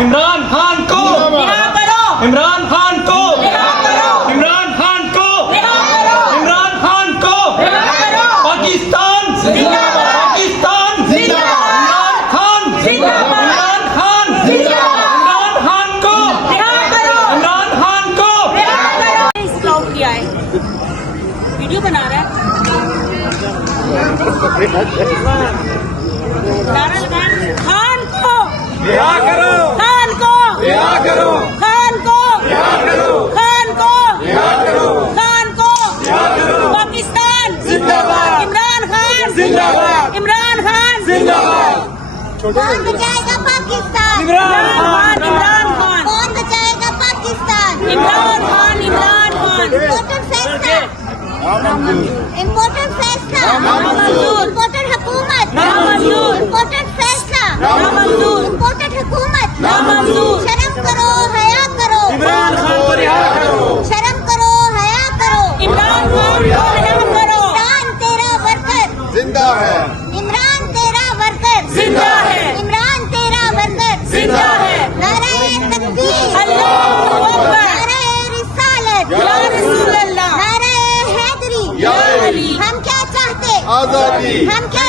इमरान खान को रिहा करो, इमरान खान को रिहा करो, इमरान खान को रिहा करो, इमरान खान को रिहा करो, पाकिस्तान जिंदाबाद, पाकिस्तान जिंदाबाद, इमरान खान जिंदाबाद, इमरान खान जिंदाबाद, इमरान खान को रिहा करो, इमरान खान को रिहा करो। इस क्लाउड किया है, वीडियो बना रहा है, नारा लगाएं, खान को रिहा करो खान को रिहा करो खान को रिहा करो खान को रिहा करो खान को रिहा करो पाकिस्तान जिंदाबाद इमरान खान जिंदाबाद इमरान खान जिंदाबाद कौन बचाएगा पाकिस्तान? इमरान खान इमरान खान कौन बचाएगा पाकिस्तान? इमरान खान इमरान खान इम्पोर्टेंट फैसला, इम्पोर्टेंट फैसला, नामंजूर, इम्पोर्टेंट हुकूमत, नामंजूर, इम्पोर्टेंट फैसला, नामंजूर, इम्पोर्टेंट हुकूमत, नामंजूर। शर्म करो, हया करो, इमरान खान को रिहा करो शर्म करो, हया करो, इमरान खान को रिहा करो, इमरान तेरा वर्कर, जिंदा है, इमरान तेरा वर्कर, जिंदा है, इमरान तेरा वर्कर, जिंदा है, नारे तकबीर, अल्लाहू अकबर, नारे रिसालत, या रसूल अल्लाह, नारे हैदरी, या अली। हम क्या चाहते? आजादी, हम क्या